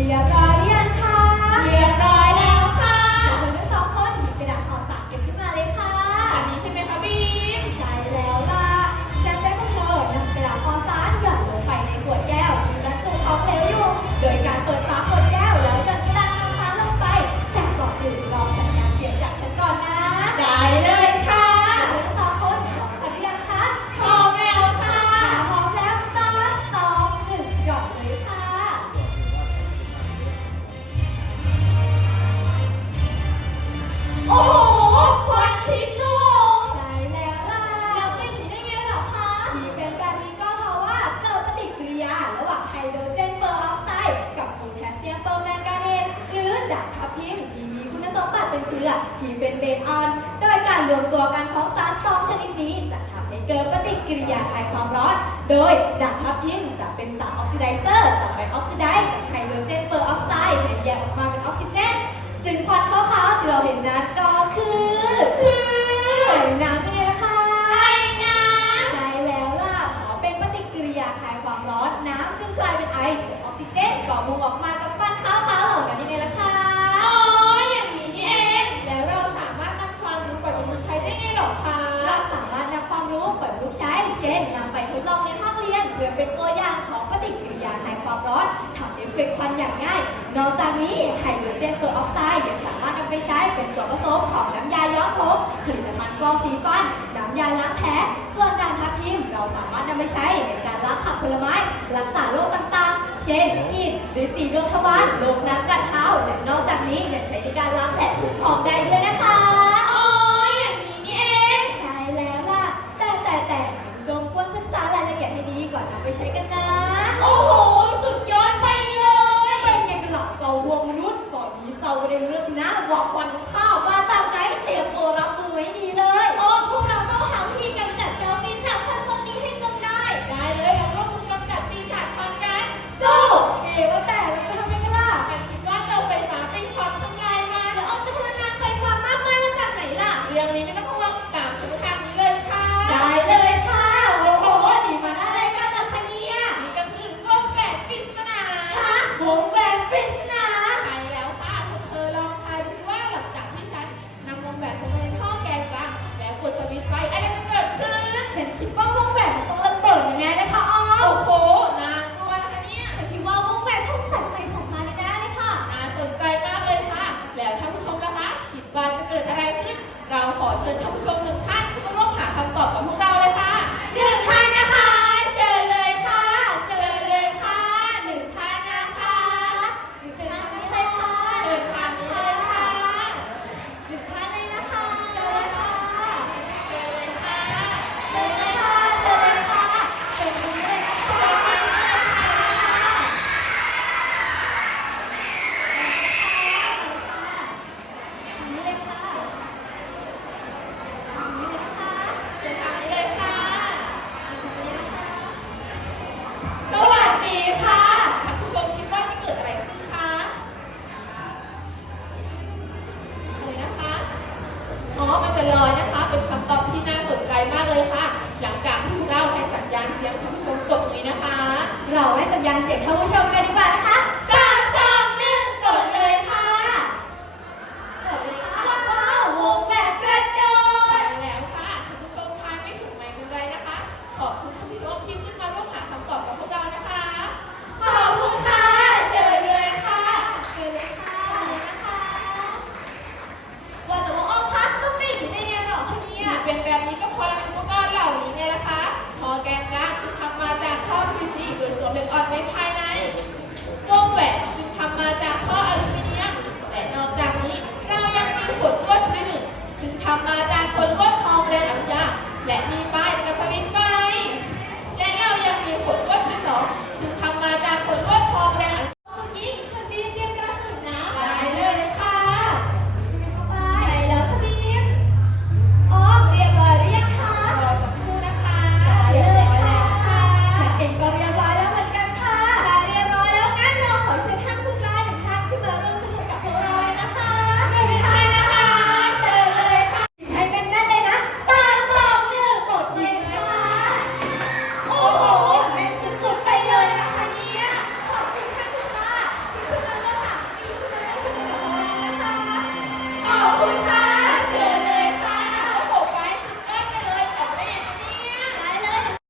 E ลือดที่เป็นเบนออน โดยการรวมตัวกันของสารสองชนิดนี้จะทำให้เกิดปฏิกิริยาคลายความร้อน โดยดัาทับทิ้มจะเป็นสารออกซิไดเซอร์จะไปออกซิไดซ์ไฮโดรเจนเปอร์ออกไซด์แยกออกมาเป็นออกซิเจน ซึ่งควันขาวๆที่เราเห็นนั้นก็คือคือน้ำเป็นไงล่ะคะไอ้น้ำใช่แล้วล่ะขอเป็นปฏิกิริยาคลายความร้อนน้ำจึงกลายเป็นไอซ์ออกซิเจนก่อมุงออกมา เป็นควันอย่างง่าย นอกจากนี้ไฮโดรเจนเปอร์ออกไซด์ยังสามารถนำไปใช้เป็นส่วนผสมของน้ำยาย้อมผมผลิตภัณฑ์กรองสีฟัน น้ำยาล้างแผลส่วนด่างทับทิมเราสามารถนำไปใช้ในการล้างผักผลไม้ รักษาโรคต่างๆ เช่นมีดหรือสีดวงทวารโรคน้ำกัดเท้าและนอกจากนี้ยังใช้ในการล้างแผลของได้ด้วยนะ อ๋อมันจะลอยนะคะ เป็นคำตอบที่น่าสนใจมากเลยค่ะ หลังจากที่เราให้สัญญาณเสียงคุณผู้ชมจบนี้นะคะ เราให้สัญญาณเสียงท่านผู้ชมกัน นึกออนไม่ทัน